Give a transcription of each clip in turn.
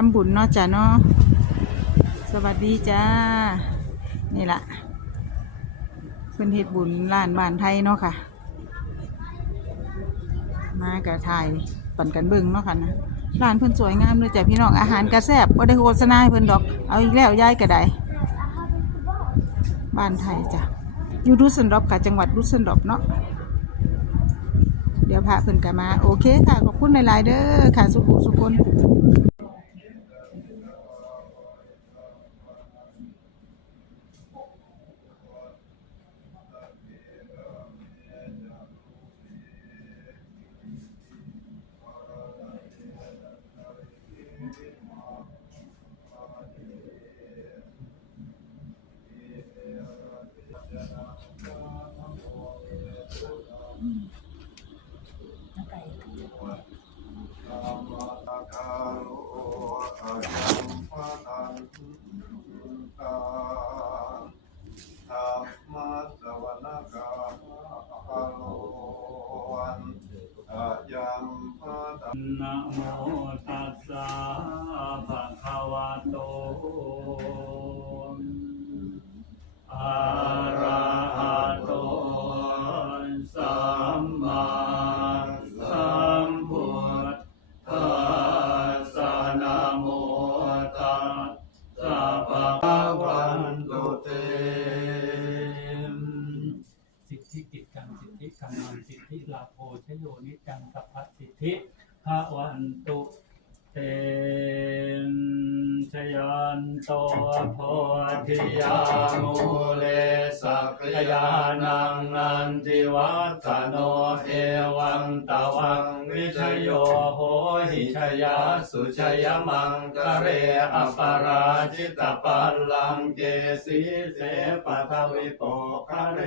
ทำบุญเนาะจ้ะเนาะสวัสดีจ้า นี่ละเพิ่นเฮ็ดบุญล้านบ้านไทยเนาะค่ะ มากระทายปั่นกันเบิ่งเนาะค่ะนะร้านเพิ่นสวยงามเลยจ้ะพี่น้องอาหารกระแซบบ่ได้โฆษณาเพิ่นดอก เอาอีกแล้วย้ายก็ได้บ้านไทยจ้ะอยู่ดุสเซนดอฟค่ะจังหวัดดุสเซนดอฟเนาะเดี๋ยวพระเพิ่นก็มา โอเคค่ะ ขอบคุณหลาย ๆ เด้อค่ะ สุขุสุคน ธรรมสวนกาพะโลวันยังพะตังนะโมตัสสะภะคะวะโต ชโยนิจังสัพพสิทธิภาวันตุเตนชยันโตโพธิยามูเล สักยานังนันทิวัฒโนเอวังตวังวิชโยโหหิชยาสุชยมังกะเรอปราจิตปัลลังเกสีเสปะทวิโปคะเร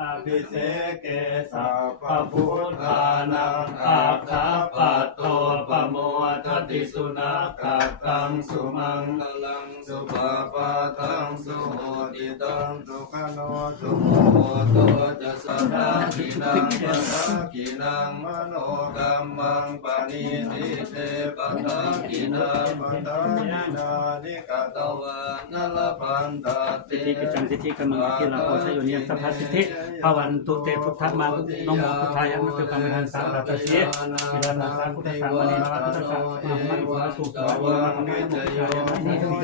อภิเสเกสัพพุทธานังอาคาปัตโตปโมทติสุนัขตังสุมังคลังสุปปะทังสุโห ตังสุขโนสุโมโตจะสดากินังปะทากินังมโนกรรมังปณิทิเตปะทากินังปะทากินานิกตวานลพันตติสิทธิกิจังสิทธิกรรมังกิลาโภชโยนิสัพพสิทธิภาวันตุเตพุทธมังนโมพุทธายะมัจจุกัมมันสังรัตเสียวิรานาสังพุทธสังมณีมาพุทธสังมหมังวะสุขวะวะมะเมตุย